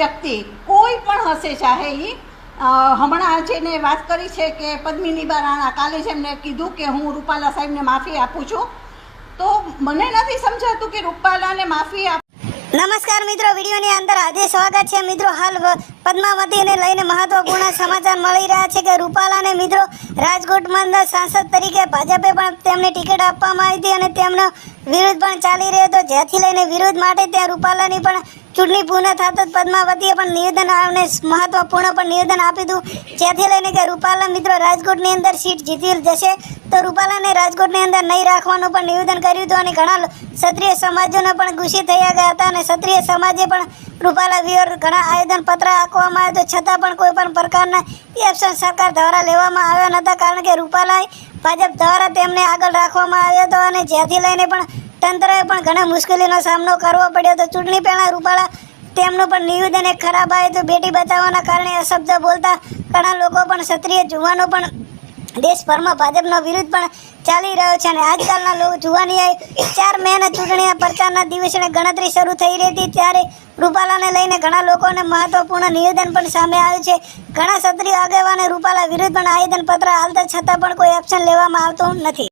વ્યક્તિ કોઈ પણ હશે, ચાહે એ હમણાં જેને વાત કરી છે કે પદ્મિનીબા રાણા, કાલે જ એમને કીધું કે હું રૂપાલા સાહેબને માફી આપું છું, તો મને નથી સમજાતું કે રૂપાલાને માફી નમસ્કાર મિત્રો, વિડીયોની અંદર હાર્દિક સ્વાગત છે મિત્રો। હાલ પદ્માવતીને લઈને મહત્વપૂર્ણ સમાચાર મળી રહ્યા છે કે રૂપાલાને મિત્રો રાજકોટમાં સાંસદ તરીકે ભાજપે પણ તેમને ટિકિટ આપવામાં આવી હતી અને તેમનો વિરોધ પણ ચાલી રહ્યો હતો, જેથી લઈને વિરોધ માટે ત્યાં રૂપાલાની પણ ચૂંટણી પૂર્ણ થતા જ પદ્માવતીએ પણ નિવેદન અને મહત્વપૂર્ણ પણ નિવેદન આપ્યું હતું, જેથી લઈને કે રૂપાલા મિત્રો રાજકોટની અંદર સીટ જીતી જશે તો રૂપાલાને રાજકોટની અંદર નહીં રાખવાનું પણ નિવેદન કર્યું હતું અને ઘણા ક્ષત્રિય સમાજોને પણ ગુસ્સે થયા ગયા હતા અને ક્ષત્રિય સમાજે પણ રૂપાલા વિરુદ્ધ ઘણા આવેદનપત્ર આપવામાં આવ્યા, છતાં પણ કોઈ પણ પ્રકારના એક્શન સરકાર દ્વારા લેવામાં આવ્યા નહોતા, કારણ કે રૂપાલાએ ભાજપ દ્વારા તેમને આગળ રાખવામાં આવ્યો હતો અને જેથી લઈને પણ તંત્રએ પણ ઘણા મુશ્કેલીનો સામનો કરવો પડ્યો હતો। ચૂંટણી પહેલાં રૂપાલા તેમનું પણ નિવેદન એક ખરાબ આવ્યું હતું, બેટી બચાવવાના કારણે અશબ્દ બોલતા ઘણા લોકો પણ ક્ષત્રિય જુવાનો પણ દેશભરમાં ભાજપનો વિરોધ પણ ચાલી રહ્યો છે અને આજકાલના લોકો જુવાની 4 મેના ચૂંટણીના પ્રચારના દિવસે ગણતરી શરૂ થઈ રહી હતી, ત્યારે રૂપાલાને લઈને ઘણા લોકોને મહત્વપૂર્ણ નિવેદન પણ સામે આવ્યું છે। ઘણા ક્ષત્રિય આગેવાને રૂપાલા વિરુદ્ધ પણ આવેદનપત્ર હાલતા છતાં પણ કોઈ એક્શન લેવામાં આવતું નથી।